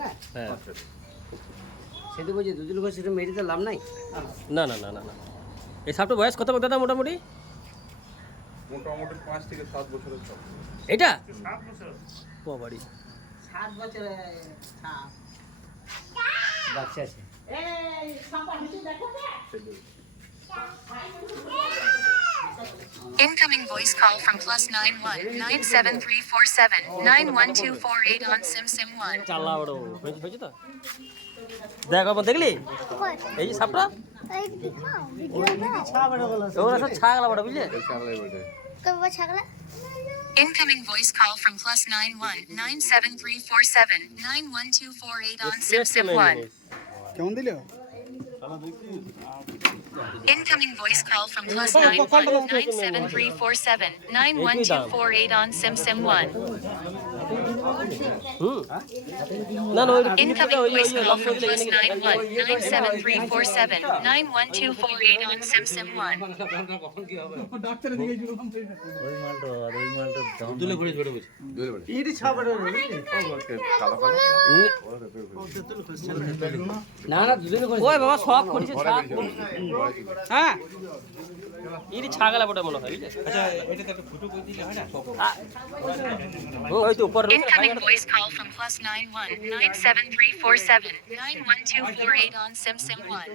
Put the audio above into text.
না হ্যাঁ সেটা বলছি দুদিন করে সেটা মেরিতে লাভ নাই। না না না না না এই সাপটার বয়স কত দাদা মোটামুটি? মোটামুটি 5 থেকে 7 বছরের সাপ। এটা 7 বছর বাবাড়ি 7 বছরে সাপ বাচ্চা আছে। Incoming voice call from +91 97347 9124 on SimSim 1. চাল্লা বড় হয়েছে তো দেখ বাবা দেখলি এই যে সাপটা ওরা সব ছাগলা বড় বুঝলে Incoming voice call from +91 97347 91248 on SimSim 1. কেমন দিল? Incoming voice call from +91 97347 91248 on SimSim 1. না না Incoming voice call from +91 97347 91248 on SimSim 1. ডাক্তারের দিকে গেছিল দুলে করে ছোট বলছি। দুলে করে। ইডি ছাপড়ে না না দুদিন করে ওই বাবা সব করেছে ছাগ হ্যাঁ ইরি ছাগলা বড় মনে হয় আচ্ছা এটা একটা ফটো করে দিলে হয় না? ও ওই তো উপর Incoming voice call from +91 97347 91248 on SimSim 1.